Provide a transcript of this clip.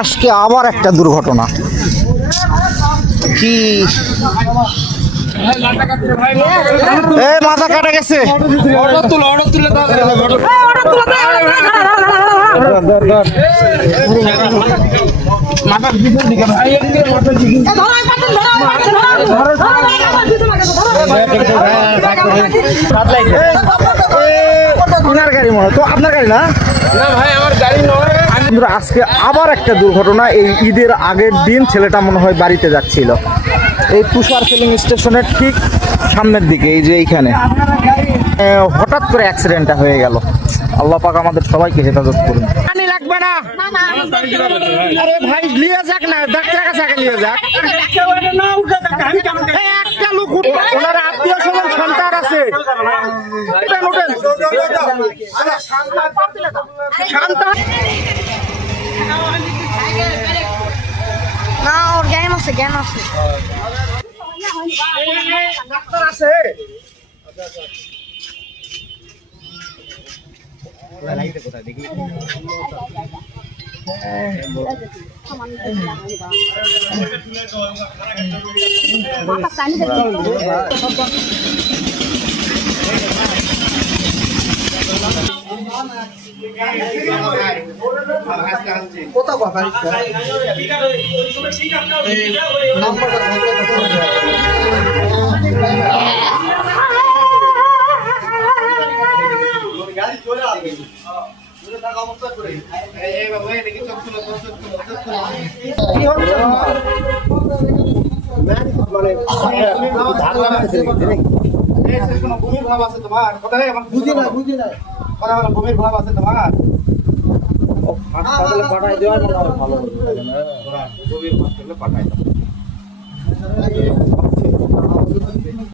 আজকে আবার একটা দুর্ঘটনা কি মাথা কাটা গেছে আপনার গাড়ি মনে তো আপনার গাড়ি না ভাই আমার গাড়ি নয়। আজকে আবার একটা দুর্ঘটনা। এই ঈদের আগের দিন ছেলেটা মনে হয় বাড়িতে যাচ্ছিল এই তুষার ফিলিং স্টেশনের ঠিক সামনের দিকে, এই যে এইখানে হঠাৎ করে অ্যাক্সিডেন্টটা হয়ে গেল। আল্লাহ পাক আমাদের সবাইকে হেফাজত করুন। পানি লাগবে না, আরে ভাই নিয়ে যাক না, ডাক্তারের কাছে আগে নিয়ে যাক। একটা লোক ওনার আত্মীয় স্বজন সন্তান আছে, শান্তা না ওর জ্ঞান আছে ডাক্তার আছে। ভূমির ভাব আছে তোমার কথা বুঝি না কথা বলো, ভূমির ভাব আছে তোমার হাসপাতালে পাঠাই দেওয়া ভালো, গভীর হাসপাতালে পাঠাই দাও।